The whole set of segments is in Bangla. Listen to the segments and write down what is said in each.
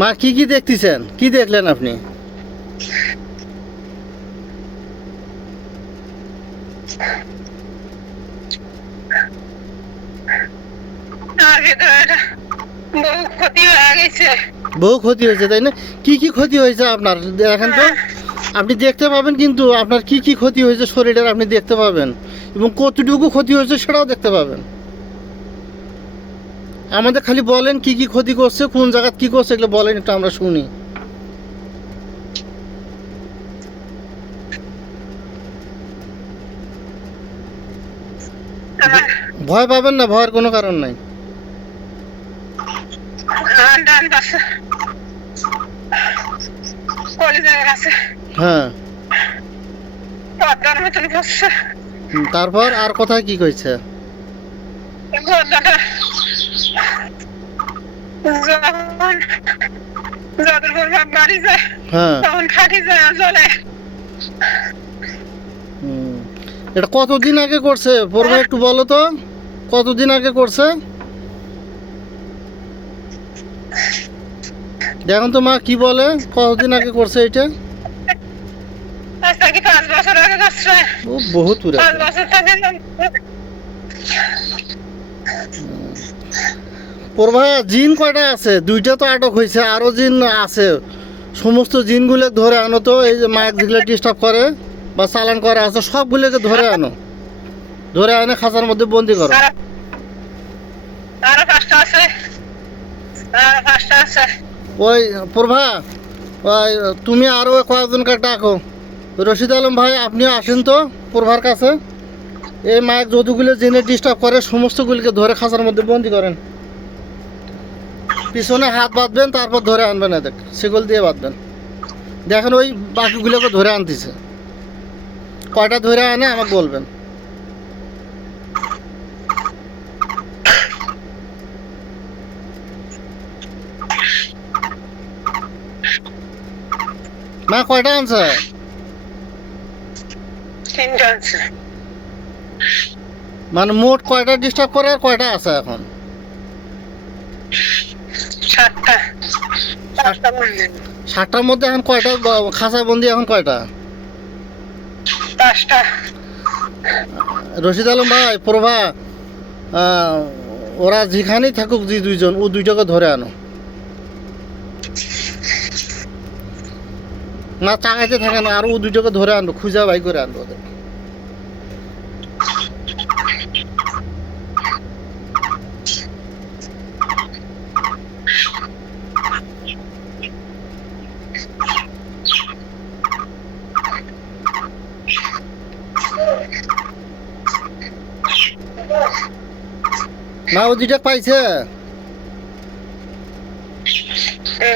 মা কি দেখতেছেন, কি দেখলেন আপনি? বহু ক্ষতি হয়েছে তাই না? কি ক্ষতি হয়েছে আপনার দেখেন তো। আপনি দেখতে পাবেন কিন্তু আপনার কি ক্ষতি হয়েছে শরীরের আপনি দেখতে পাবেন, এবং কতটুকু ক্ষতি হয়েছে সেটাও দেখতে পাবেন। আমাদের খালি বলেন কি ক্ষতি করছে, কোন জায়গা কি করছে, এগুলো বলেন একটু আমরা শুনি। ভয় পাবেন না, ভয়ের কোনো কারণ নাই। হ্যাঁ, তারপর আর কোথায় কি কইছে? হ্যাঁ, এটা কতদিন আগে করছে পূর্বে একটু বলো তো, কতদিন আগে করছে? দেখুন তো মা কি বলে, কতদিন আগে করছে এটা? ও বহুত পুরা। পূর্বা জিন কয়টা আছে? দুইটা তো আটক হয়েছে, আরো জিন আছে। সমস্ত জিনগুলো ধরে আনো তো, এই যে মাইক যেগুলো ডিস্টার্ব করে বা চালান করে আছে সবগুলোকে ধরে আনো, ধরে আনে খাঁচার মধ্যে বন্দি করো। ওই প্রভা, ওই তুমি আরো কয়েকজনকে ডাকো। রশিদ আলম ভাই আপনিও আসেন তো প্রভার কাছে। এই মাইক যতগুলো জেনে ডিস্টার্ব করে সমস্তগুলিকে ধরে খাঁচার মধ্যে বন্দি করেন। পিছনে হাত বাঁধবেন, তারপর ধরে আনবেন, এদের শিকল দিয়ে বাঁধবেন। দেখেন ওই বাকিগুলোকে ধরে আনতেছে, কয়টা ধরে আনে আমাকে বলবেন। মা কয়টা আনছে? মানে মোট কয়টা ডিস্টার্ব করে আর কয়টা আছে এখন? 7টার মধ্যে এখন কয়টা খাঁচায় বন্দি? এখন কয়টা? 5টা। রশিদ আলম ভাই, প্রভা, ওরা যেখানেই থাকুক যে দুইজন, ও দুইটাকে ধরে আনো। না চাকাইতে থাকে না, আর ও দুইটাকে ধরে আনো, খুঁজা বাই করে আনবো ওদের। না ও দুইটা পাইছে?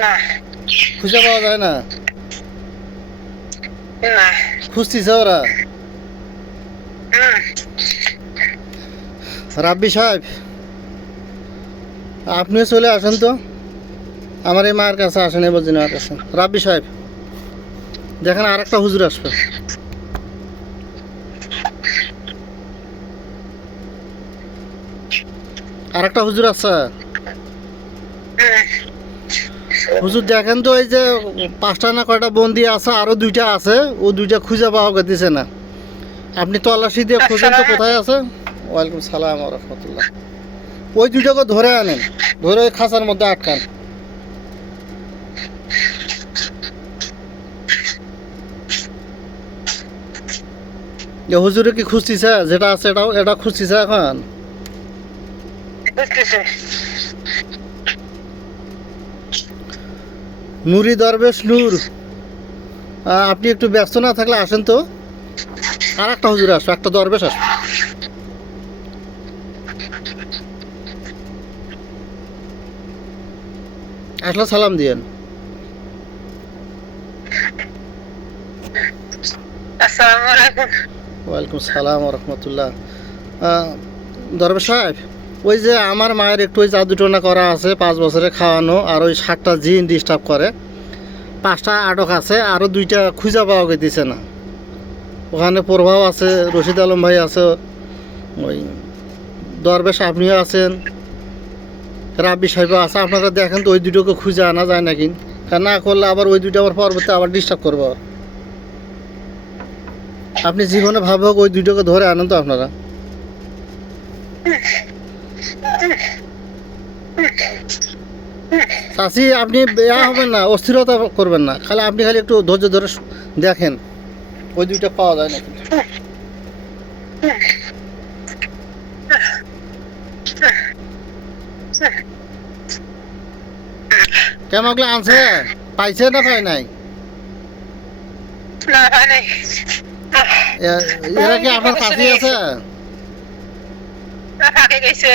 না, খুঁজে পাওয়া যায় না? না। খুঁজতেছে ওরা। রাব্বি সাহেব আপনিও চলে আসেন তো আমার এই মায়ের কাছে, আসেন এবার দিন আমার কাছে। রাব্বি সাহেব দেখেন আর একটা হুজুর আসবে। আর একটা হুজুর আছে। হুজুর দেখেন তো, এই যে 5টা না কয়টা বন্দি আছে, আরো 2টা আছে, ও 2টা খুঁজে পাওয়া গেছে না। আপনি তল্লাশি দিয়ে খুঁজেন তো কোথায় আছে। ওয়ালাইকুম সালাম ওয়া রাহমাতুল্লাহ। ওই 2টাকে ধরে আনেন, ধরে ওই খাঁচার মধ্যে আটকান। যে হুজুরে কি খুঁজতেছে, যেটা আছে এটা খুঁজতেছে এখন। নুরি দরবেশ নূর, আপনি একটু ব্যস্ত না থাকলে আসেন তো। আর একটা হুজুর আসবে, একটা দরবেশ আসবে। আসলে সালাম দিয়েন। আসসালামু আলাইকুম। ওয়ালাইকুম সালাম ওয়া রাহমাতুল্লাহ। দরবেশ সাহেব, ওই যে আমার মায়ের একটু ওই জাদুটোনা করা আছে, 5 বছরে খাওয়ানো, আর ওই 7টা জিন ডিস্টার্ব করে, 5টা আটক আছে, আরও 2টা খুঁজে পাওয়া গেছে না। ওখানে প্রভাব আছে, রশিদ আলম ভাই আছে, ওই দরবেশ আপনিও আছেন। রাব্বি সাহেব আছে, আপনারা দেখেন তো ওই দুটোকে খুঁজে আনা যায় নাকি, কারণ না করলে আবার ওই দুটো আবার পরবর্তী আবার ডিস্টার্ব করবো আবার। আপনি জীবনে ভাবে হোক ওই দুটোকে ধরে আনেন তো আপনারা। চাষি আপনি বেয়া হবেন না, অস্থিরতা করবেন না, খালি একটু ধৈর্য ধরে দেখেন ওই দুইটা পাওয়া যায় নাকি। কেমন ওগুলো আনছে, পাইছে না পাই নাই? না হয় নাই। এরা কি আপনার কাছে আছে? ফাঁকে গেছে।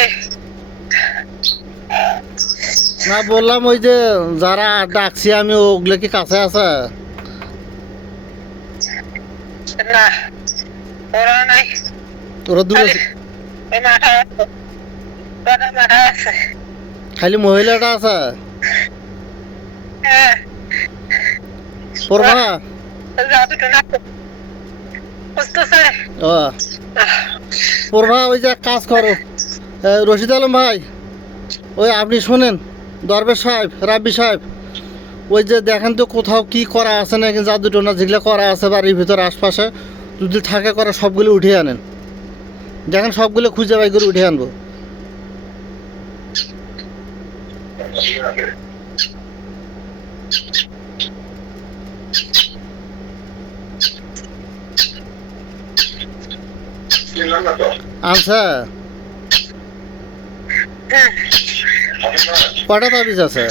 না বললাম ওই যে যারা ডাকছি আমি ওগুলো কি কাছে আছে? না ওরা নাই, ওরা দূরে ওই মাঠা মাঠা আছে। খালি মহিলাটা আছে? হ্যাঁ পড়বা? দুটো না বুঝতেছে। ও পড়বা, ওই যে এক কাজ করো রশিদ আলম ভাই, ওই আপনি শোনেন দরবেশ সাহেব, রাব্বি সাহেব, ওই যে দেখেন তো কোথাও কি করা আছে নাকি, জাদু টোনা যেগুলো করা আছে বাড়ির ভিতরে আশপাশে যদি থাকে করা সবগুলো উঠিয়ে আনেন। দেখেন সবগুলো খুঁজে বাই করে উঠে আনবো। আচ্ছা কটা তাবিজ আছে?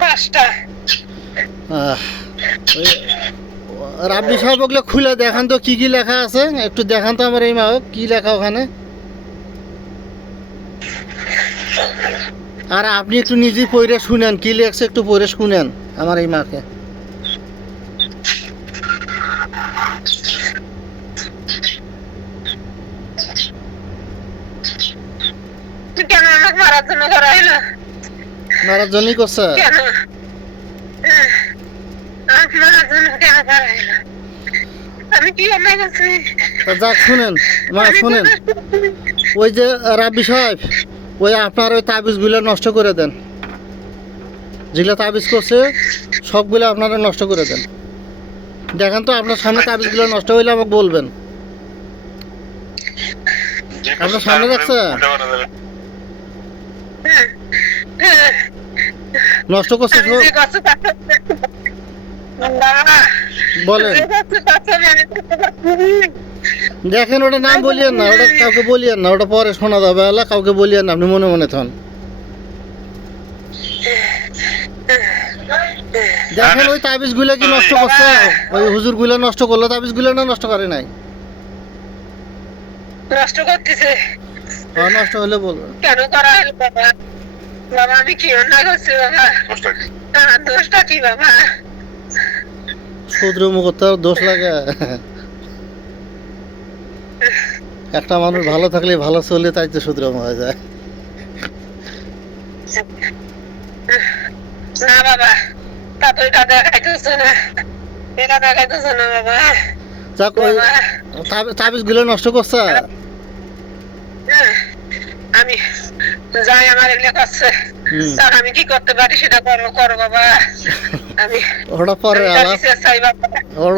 5টা। ওই রাব্বি সাহেব ওগুলো খুলে দেখান তো কি কি লেখা আছে, একটু দেখান তো আমার এই মা কি লেখা ওখানে। আর আপনি একটু নিজেই পড়ে শুনেন কি লেখছে, একটু পড়ে শুনেন আমার এই মাকে। তুই কেন আমাকে মারার জন্য করা হইলো? মারার জন্যই করছে? কেন আমাকে মারার জন্য কেন করা হইলো? আমি কি অন্যায় করছি? তা যাক শুনেন মা, শুনেন ওই যে রাব্বি সাহেব, ওই আপনার ওই তাবিজগুলো নষ্ট করে দেন, যেগুলো তাবিজ করছে সবগুলো আপনারা নষ্ট করে দেন। দেখেন তো আপনার সামনে তাবিজগুলো নষ্ট হইলে আমাকে বলবেন। আপনার সামনে রাখছে? নষ্ট করছে আমি যে করছি তাতে না, বলেন। যে করছি তাতে আমি করতে পারছি না। দেখেন ওটা নাম বলিয়েন না, ওটা কাউকে বলিয়েন না, ওটা পরে শোনা যাবে, আল্লাহ কাউকে বলিয়েন না, আপনি মনে মনে থন। দেখেন ওই তাবিজগুলো কি নষ্ট করছে, ওই হুজুরগুলো নষ্ট করলো তাবিজগুলো, না নষ্ট করে নাই? নষ্ট করতেছে। হ্যাঁ নষ্ট হলে বলবেন। কেন করা হলো বাবা? বাবা আমি কি অন্যায় করছি বাবা? আমার দোষটা কি বাবা? শত্রু মুখত দোষ লাগে? একটা মানুষ ভালো থাকলে ভালো চলে, তাই তো শত্রু হয়ে যায়। না বাবা, তা তো এটা দেখাইতেছে না, এটা দেখাইতেছে না বাবা। যাক ওই বাবা, তাবিজগুলো নষ্ট করছে। আমি যাই আমার এগুলো করছে, হুম। তার আমি কি করতে পারি সেটা করো করো বাবা। আমি ওটা পরে আমি আলাপ, বিচার চাই বাবা।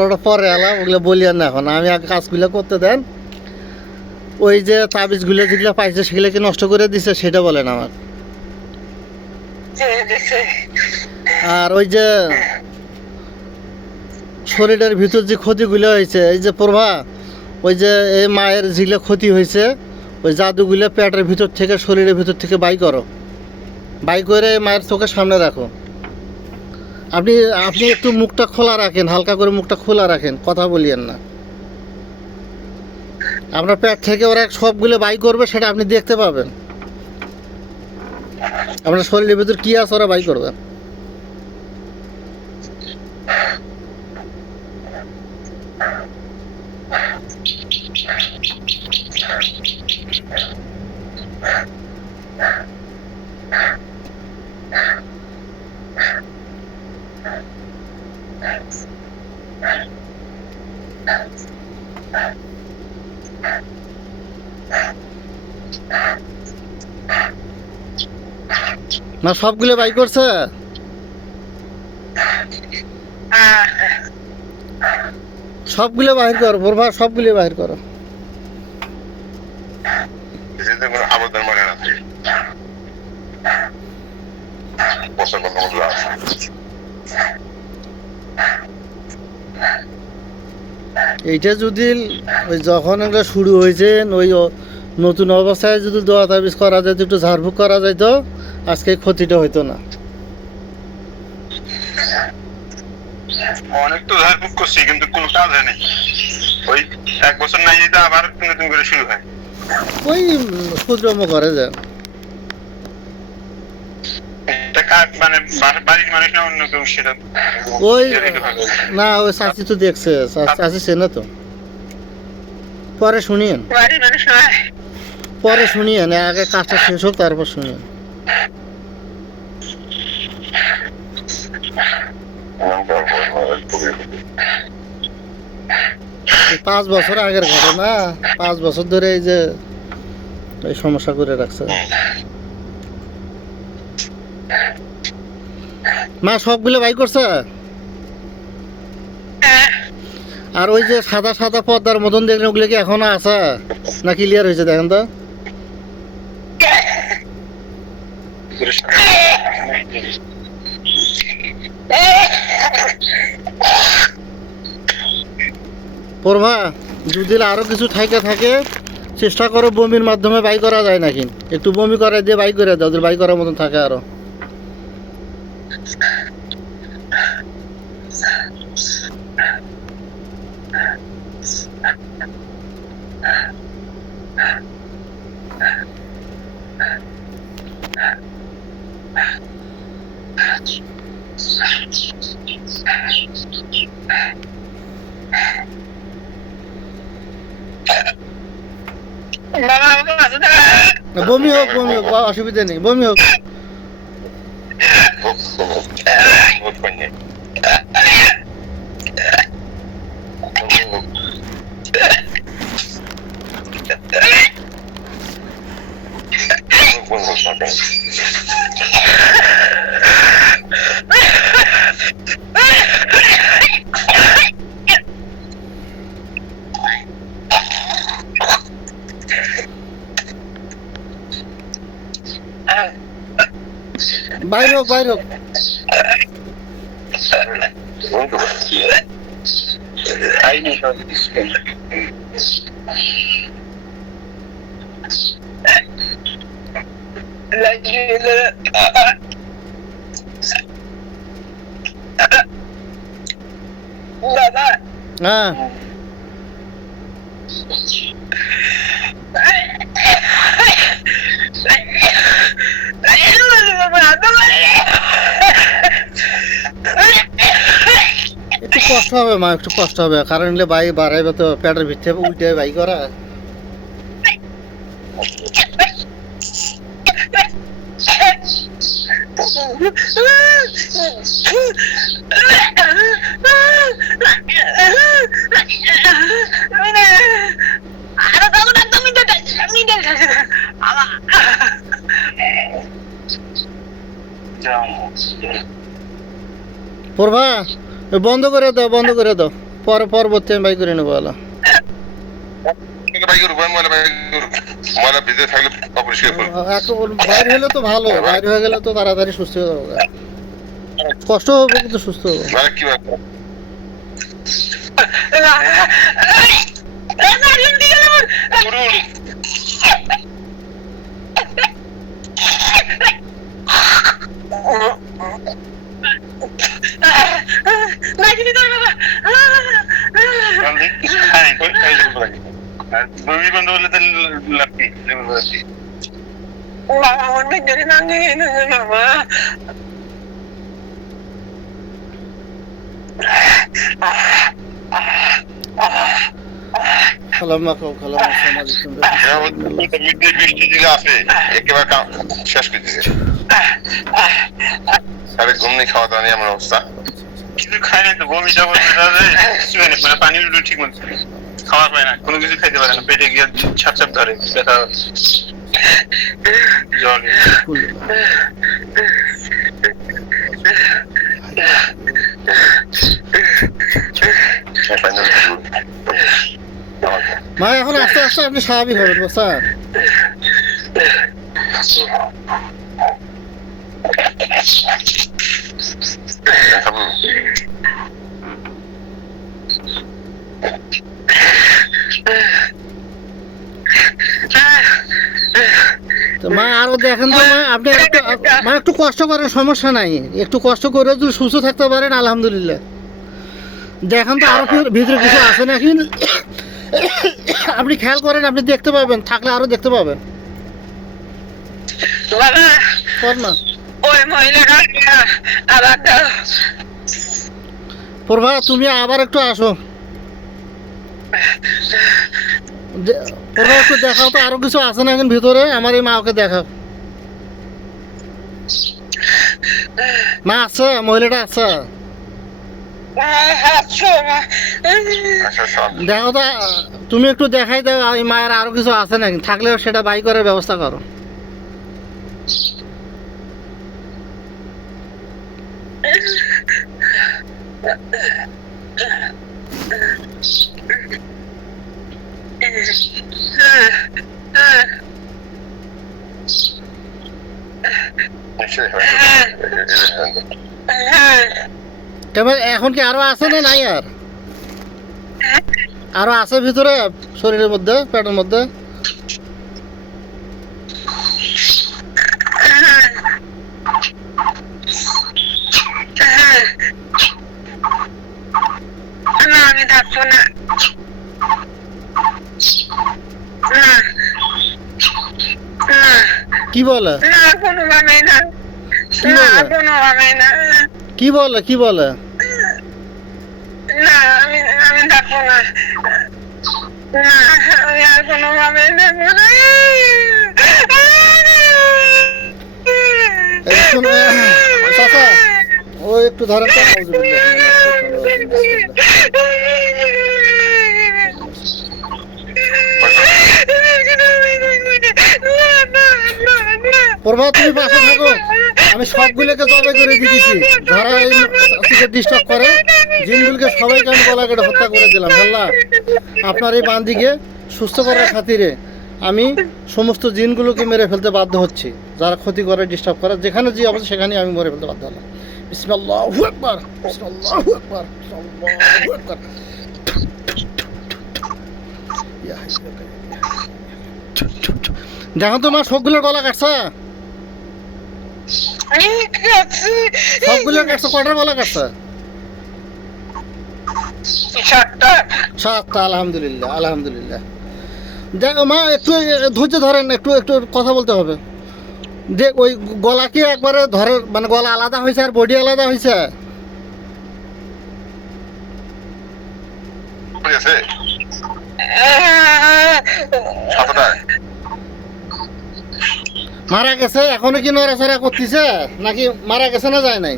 ওটা পরে আলাপ, ওগুলো বলিয়েন না এখন, আমি আগে কাজগুলো করতে দেন। ওই যে তাবিজগুলো যেগুলো পাইছে সেগুলো কি নষ্ট করে দিছে সেটা বলেন আমার। যে দিছে। আর ওই যে শরীরের ভিতর যে ক্ষতিগুলো হয়েছে, এই যে প্রভা, ওই যে এই মায়ের যেগুলো ক্ষতি হয়েছে ওই জাদুগুলো পেটের ভিতর থেকে শরীরের ভিতর থেকে বাই করো, বাই করে মায়ের চোখের সামনে রাখো। আপনি আপনি একটু মুখটা খোলা রাখেন, হালকা করে মুখটা খোলা রাখেন, কথা বলিয়েন না। আপনার পেট থেকে ওরা সবগুলো বাই করবে, সেটা আপনি দেখতে পাবেন। আপনার শরীরের ভিতর কী আছে ওরা বাই করবে। না সবগুলো বাই করছে? সবগুলো বাহির করো প্রভা, সবগুলো বাহির করো। এতে কোনো আবেদন মানে না থাকে বছর কোনো মূল্য আছে এইটা যদি ওই যখন এগুলো শুরু হয়েছে ওই নতুন অবস্থায় যদি দোয়া তাবিজ করা যেত, একটু ঝাড়ফুঁক করা যেত, আজকে এই ক্ষতিটা হইতো না। অনেক তো ঝাড়ফুঁক করছি কিন্তু কোনো কাজ হয়নি ওই এক বছর নাই যেতে আবার নতুন করে শুরু হয় ওই ক্ষুদ্রম করে যায়। এটা কাজ মানে বাড়ির মানুষ না অন্য কেউ সেটা ওই না ওই চাচি তো দেখছে, চাচি চেনে তো। পরে শুনিয়েন, বাড়ির মানুষ নয়। পরে শুনিয়েন, আগে কাজটা শেষ হোক তারপর শুনিয়েন। এই 5 বছর আগের ঘটনা, 5 বছর ধরে এই যে এই সমস্যা করে রাখছে। মা সবগুলো বাই করছে? আর ওই যে সাদা সাদা পর্দার মতন দেখলেন ওগুলো কি এখনো আছে না ক্লিয়ার হয়েছে দেখেন তো? প্রভা যদি আরো কিছু থাকে চেষ্টা করো বমির মাধ্যমে বাই করা যায় নাকি, একটু বমি করে দিয়ে বাই করে দাও, যদি বাই করার মতন থাকে আরো। বমি হোক অসুবিধা নেই, বমি হোক। বাইরে হোক, বাইরে হোক। হ্যাঁ একটু কষ্ট হবে মা, একটু কষ্ট হবে, কারণ নিলে বাই বাড়াইবে তো, পেটের ভিতরে উল্টে বাই করা। প্রভা বন্ধ করে দাও, বন্ধ করে দাও, পরে পরবর্তী আমি বাই করে নেবো। হলো বাইরে হলে তো ভালো, বাইরে হয়ে গেলে তো তাড়াতাড়ি সুস্থ হয়ে যাবে, কষ্ট হবে কিন্তু সুস্থ হবে। খালাম্মা খাও, খালাম্মা সমাজে তোমরা শেষ করে দিচ্ছে সাড়ে ঘুম নেই, খাওয়া দাওয়া নেই আমার অবস্থা, কিছু খাই না তো বমি যাবো, মানে পানি ঠিক মতো খাওয়া পায় না, কোনো কিছু খাইতে পারে না, পেটে গিয়ে ছাপ ছাপ ধরে ব্যথা জল। আসছে আপনি স্বাভাবিক হবেন বুঝছেন। তো মা আরো দেখেন তো মা, আপনি মা একটু কষ্ট করেন, সমস্যা নাই, একটু কষ্ট করে যদি সুস্থ থাকতে পারেন আলহামদুলিল্লাহ। দেখেন তো আরো ভিতরে কিছু আছে নাকি আপনি খেয়াল করেন, আপনি দেখতে পাবেন, থাকলে আরো দেখতে পাবেন। বাবা কর না ওই মহিলাটা আবার দাও। প্রভা তুমি আবার একটু আসো, প্রভা একটু দেখাও তো আরো কিছু আছে না এখন ভিতরে, আমার এই মাকে দেখাও। মা আছে, মহিলাটা আছে, দেখো তো, তুমি একটু দেখাই দাও এই মায়ের আরো কিছু আছে নাকি, থাকলে সেটা বাই করার ব্যবস্থা করো। কেমন এখন কি আরো আছে না নাই? আর আরো আছে ভিতরে শরীরের মধ্যে, পেটের মধ্যে? না আমি থাকবো না। না না কি বলে? না কোনোভাবেই না, কি না বলে? কোনোভাবেই না, কি বলে? কি বলে? না আমি থাকবো না, না আমি আর কোনোভাবেই থাকবো না। এই শোনো, চাচা ও একটু ধরেন তো, প্রভা তুমি পাশে থাকো, আমি সবগুলোকে জবাই করে দিয়েছি, যারা এই ডিস্টার্ব করে জিনগুলোকে সবাইকে আমি গলা কেটে হত্যা করে দিলাম। আল্লাহ আপনার এই বান্দিকে সুস্থ করার খাতিরে আমি সমস্ত জিনগুলোকে মেরে ফেলতে বাধ্য হচ্ছি, যারা ক্ষতি করে, ডিস্টার্ব করে, যেখানে যে অবস্থা সেখানেই আমি মরে ফেলতে বাধ্য হলাম। বিসমিল্লাহু আকবার, বিসমিল্লাহু আকবার, বিসমিল্লাহু আকবার। দেখো তো মা, সবগুলোর গলা কাটছে, সবগুলোর কাটছে, কটার গলা কাটছে? 7টা। আলহামদুলিল্লাহ, আলহামদুলিল্লাহ। দেখো মা, একটু ধৈর্য ধরেন, একটু একটু কথা বলতে হবে। যে ওই গলা কি একবারে ধরে, মানে গলা আলাদা হয়েছে আর বডি আলাদা হয়েছে? মারা গেছে? এখনো কি নড়াচড়া করতেছে নাকি মারা গেছে না যায় নাই?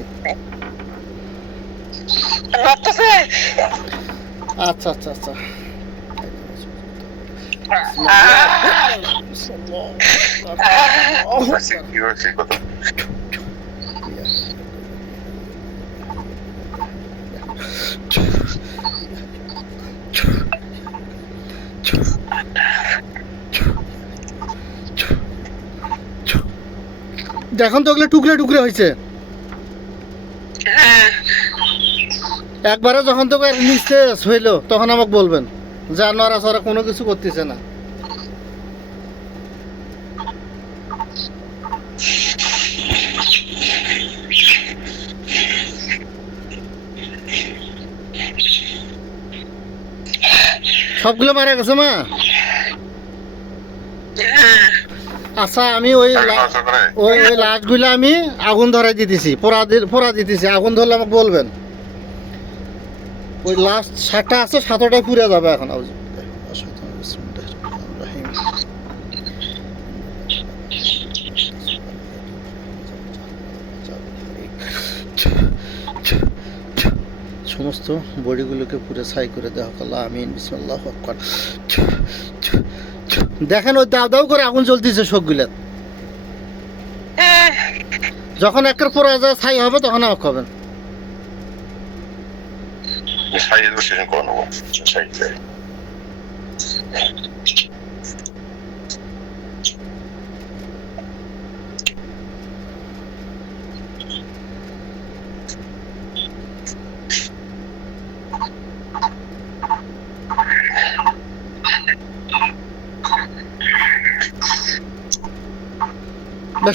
আচ্ছা আচ্ছা আচ্ছা। দেখুন তো ওগুলো টুকরে টুকরে হয়েছে, একবারে যখন তো নিচে হইল তখন আমাকে বলবেন, যা নড়াচড়া কোনো কিছু করতেছে না। সবগুলো মারা গেছে মা? আচ্ছা আমি ওই লাশগুলো আমি আগুন ধরাই দিতেছি, পোড়া দিতেছি, আগুন ধরলে আমাকে বলবেন। ওই লাস্ট 7টা আছে, 7টাই পুড়ে যাবে এখন। সমস্ত বডিগুলোকে পুরো ছাই করে দেওয়া হলো। আমিন, বিসমিল্লাহু আকবার। দেখেন ওই দাও দাও করে আগুন জ্বলতেছে সবগুলো। যখন একটা পোড়া যায় ছাই হবে তখন আমাকে খাবেন।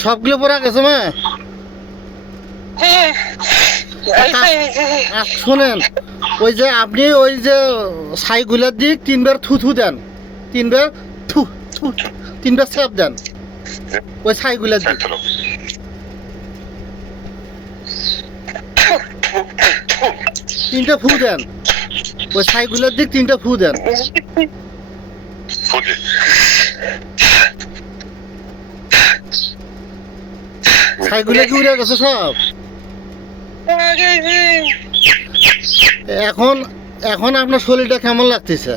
সবগুলো পড়া গেছে মা? হ্যাঁ শোনেন, ওই যে আপনি ওই যে ছাইগুলোর দিক 3 বার থুথু দেন, 3 বার থু থু 3 বার ছাপ দেন ওই ছাইগুলোর দিক। তিনটা ফু দেন ওই ছাইগুলোর দিক, 3টা ফু দেন। ফুটে ছাইগুলো কি উড়ে গেছে সব? এখন এখন আপনার শরীরটা কেমন লাগতেছে?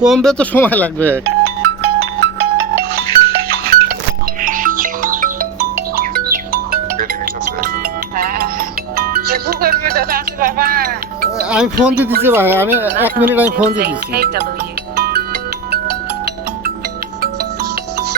কমবে তো, সময় লাগবে। আমি ফোন দিতেছি ভাই, আমি 1 মিনিট আমি ফোন দিতেছি।